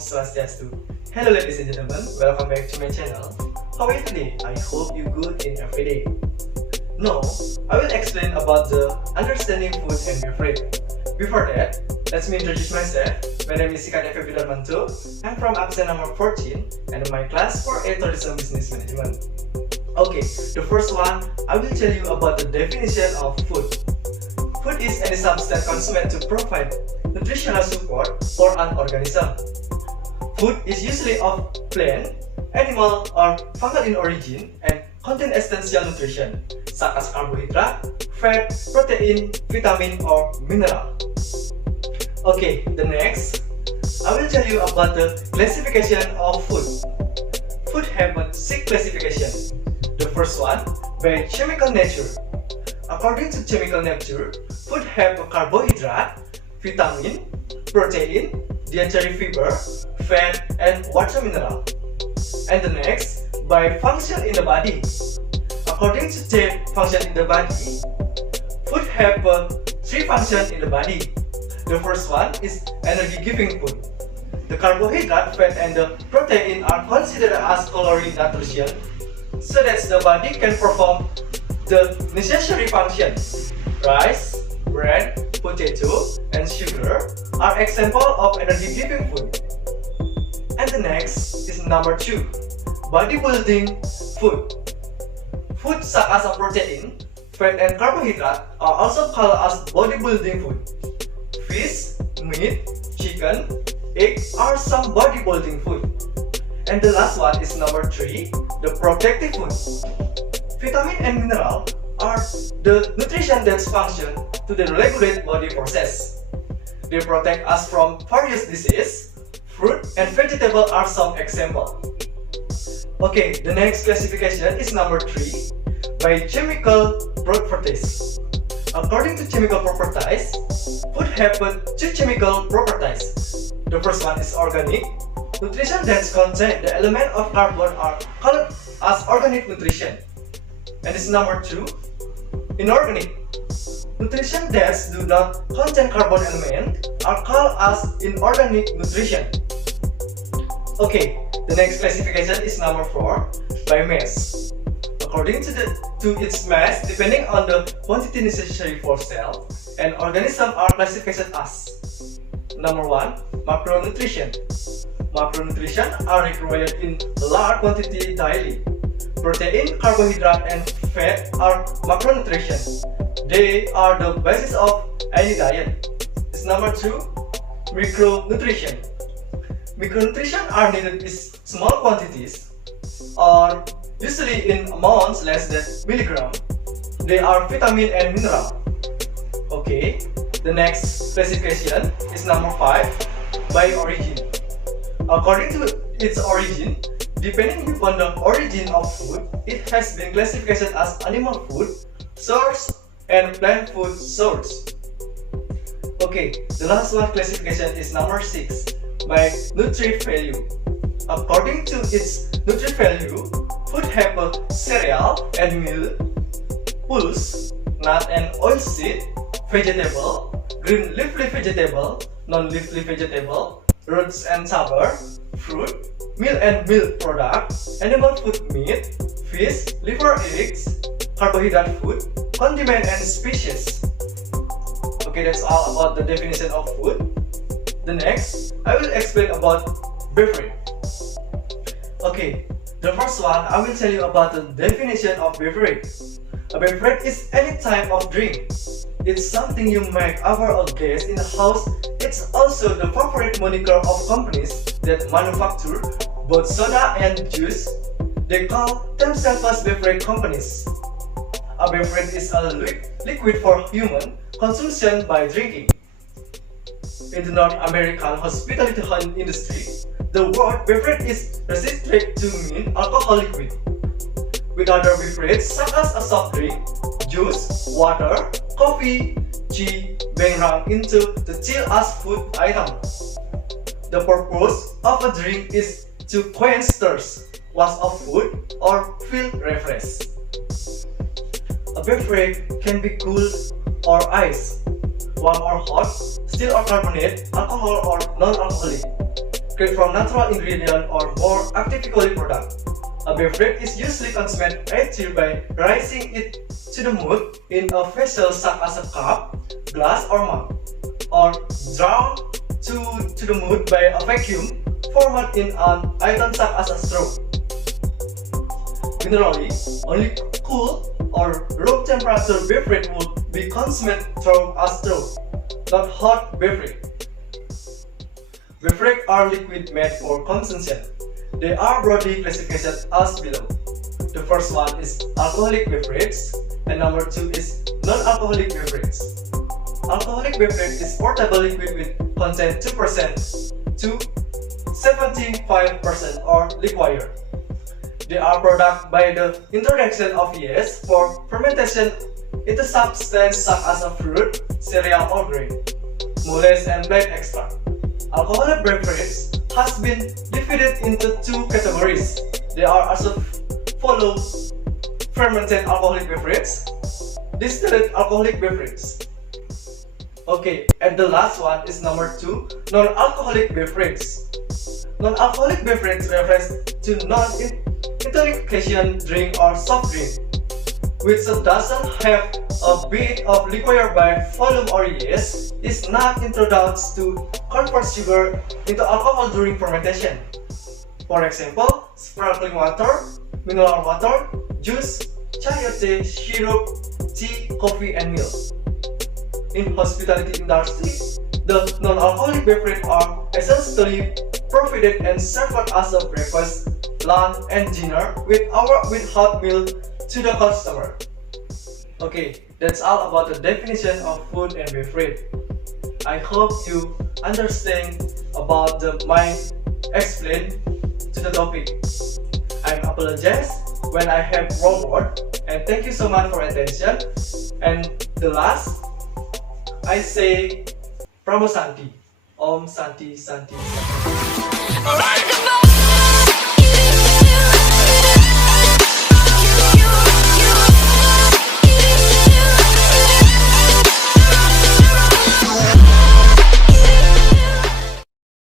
Swastiastu. Hello ladies and gentlemen, welcome back to my channel. How are you today? I hope you good in every day. Now, I will explain about the understanding food and beverage. Before that, let me introduce myself. My name is Sikat Manto. I'm from absen number 14 and in my class for Tourism Business Management. Okay, the first one, I will tell you about the definition of food. Food is any substance consumed to provide nutritional support for an organism. Food is usually of plant, animal, or fungal in origin and contain essential nutrition such as carbohydrate, fat, protein, vitamin, or mineral. Okay, the next, I will tell you about the classification of food. Food have 6 classifications. The first one, by chemical nature. According to chemical nature, food have carbohydrate, vitamin, protein, dietary fiber, fat, and water mineral. And the next, by function in the body. According to the function in the body, food have 3 functions in the body. The first one is energy-giving food. The carbohydrate, fat, and the protein are considered as caloric nutrition, so that the body can perform the necessary functions. Rice, bread, potato, and sugar are examples of energy-giving food. And the next is number 2, bodybuilding food. Food such as protein, fat, and carbohydrate are also called as bodybuilding food. Fish, meat, chicken, egg are some bodybuilding food. And the last one is number 3, the protective food. Vitamin and mineral are the nutrition that function to the regulate body process. They protect us from various diseases. Fruit and vegetable are some examples. Okay, the next classification is number 3, by chemical properties. According to chemical properties, food have 2 chemical properties. The first one is organic. Nutrition that contain the element of carbon are called as organic nutrition. And this number 2, inorganic. Nutrition that do not contain carbon element are called as inorganic nutrition. Okay, the next classification is number 4, by mass. According to its mass, depending on the quantity necessary for cell and organism are classified as number 1, macronutrition. Macronutrition are required in large quantity daily. Protein, carbohydrate, and fat are macronutrition. They are the basis of any diet. It's number 2, micronutrition. Micronutrition are needed in small quantities or usually in amounts less than milligram. They are vitamin and mineral. Okay, the next classification is number 5, by origin. According to its origin, depending upon the origin of food, it has been classified as animal food source and plant food source. Okay, the last one classification is number 6, by nutrient value. According to its nutrient value, food have cereal and meal, pulse, nut and oil seed, vegetable, green leafy vegetable, non-leafy vegetable, roots and tuber, fruit, meal and milk product, animal food meat, fish, liver eggs, carbohydrate food, condiment and species. Okay, that's all about the definition of food. The next, I will explain about beverage. Okay, the first one, I will tell you about the definition of beverage. A beverage is any type of drink. It's something you make over a guest in a house. It's also the favorite moniker of companies that manufacture both soda and juice. They call themselves beverage companies. A beverage is a liquid for human consumption by drinking. In the North American hospitality industry, the word beverage is restricted to mean alcohol liquid. With other beverages such as a soft drink, juice, water, coffee, tea being run into the chill as food item. The purpose of a drink is to quench thirst, was of food, or feel refreshed. A beverage can be cool or ice, warm or hot, still or carbonate, alcohol or non-alcoholic. created from natural ingredient or more artificially product. A beverage is usually consumed either by raising it to the mouth in a vessel such as a cup, glass or mug, or drawn to the mouth by a vacuum formed in an item such as a straw. Generally, only cool or room temperature beverage would be consumed through a straw, not hot beverage. Beverages are liquid made for consumption. They are broadly classified as below. The first one is alcoholic beverage, and number 2 is non-alcoholic beverage. Alcoholic beverage is portable liquid with content 2% to 75% or liqueur. They are produced by the introduction of yeast for fermentation into substance such as a fruit, cereal or grain, molasses and black extract. Alcoholic beverage has been divided into 2 categories. They are as follows: fermented alcoholic beverage, distilled alcoholic beverage. Okay, and the last one is number 2, non-alcoholic beverage. Non-alcoholic beverage refers to non-intoxication drink or soft drink, which doesn't have a bit of liquor by volume or yeast, is not introduced to convert sugar into alcohol during fermentation. For example, sparkling water, mineral water, juice, chayote, syrup, tea, coffee, and milk. In hospitality industry, the non-alcoholic beverages are essentially provided and served as a breakfast, lunch, and dinner with hot meal to the customer. Okay, that's all about the definition of food and beverage. I hope you understand about my explain to the topic. I apologize when I have wrong word, and thank you so much for attention. And the last, I say Pramo Santi, Om Santi Santi Santi.